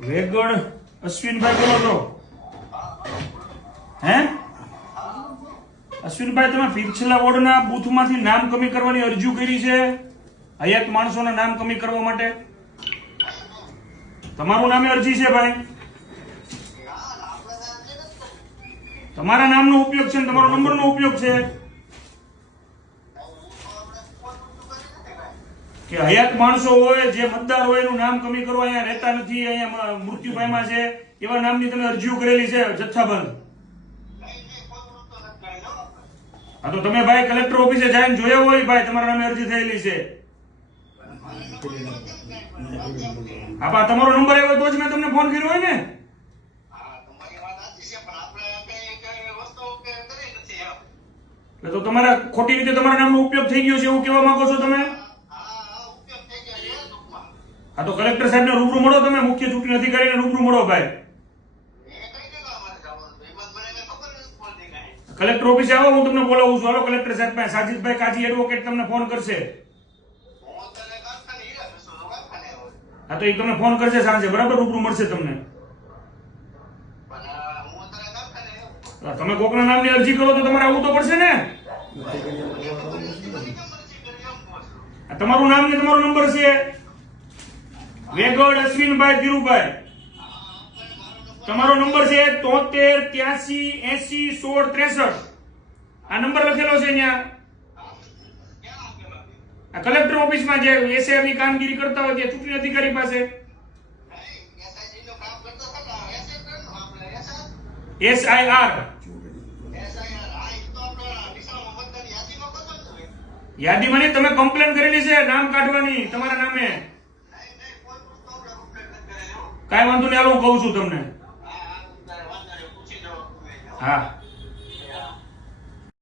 વેગડ અશ્વિનભાઈ બોલો છો? હે અશ્વિનભાઈ, તમે પીછલા વોર્ડના બૂથમાંથી નામ કમી કરવાની અરજી કરી છે હયાત માણસોના નામ કમી કરવા માટે? તમારું નામે અરજી છે ભાઈ? તમારા નામનો ઉપયોગ છે ને તમારો નંબરનો ઉપયોગ છે કે હયાત માણસો હોય જે મતદાર હોય એનું નામ કમી કરવા અહીંયા રહેતા નથી, અહીંયા મૃત્યુ પામ્યા છે એવા નામની તમે અરજીઓ કરેલી છે જથ્થાબંધ? હા તો તમે ભાઈ કલેક્ટર ઓફિસે જઈને જોયા હોય ભાઈ તમારા નામે અરજી થયેલી છે? હા બા તમારો નંબર આવ્યો તો જ મેં તમને ફોન કર્યો હોય ને. તો તમારા ખોટી રીતે તમારા નામનો ઉપયોગ થઈ ગયો છે એવું કહેવા માંગો છો તમે? હા તો કલેક્ટર સાહેબને રૂબરૂ મળો, તમે મુખ્ય ચૂંટણી અધિકારીને રૂબરૂ મળો ભાઈ. કલેક્ટર ઓફિસે આવો, હું તમને બોલાવું છું. હાલો કલેક્ટર સાહેબ પાસે સાજીદભાઈ કાજી એડવોકેટ તમને ફોન કરશે. હા તો એ તમને ફોન કરશે સાંજે, બરાબર? રૂબરૂ મળશે તમને. તમે કોકના નામની અરજી કરો તો તમારે આવવું તો પડશે ને. તમારું નામ ને તમારો નંબર છે વેગડ અશ્વિનભાઈ ધીરુભાઈ. તમારો નંબર છે 73 83 80 16 63. આ નંબર લખેલો છે અહીંયા આ કલેક્ટર ઓફિસમાં જે એસઆઈઆર ની કામગીરી કરતા હોય ત્યાં ચૂંટણી અધિકારી પાસે. એસઆઈઆર યાદીમાં નહીં, તમે કમ્પ્લેન કરેલી છે નામ કાઢવાની તમારા નામે. કાંઈ વાંધો નહીં, હાલો હું કહું છું તમને. હા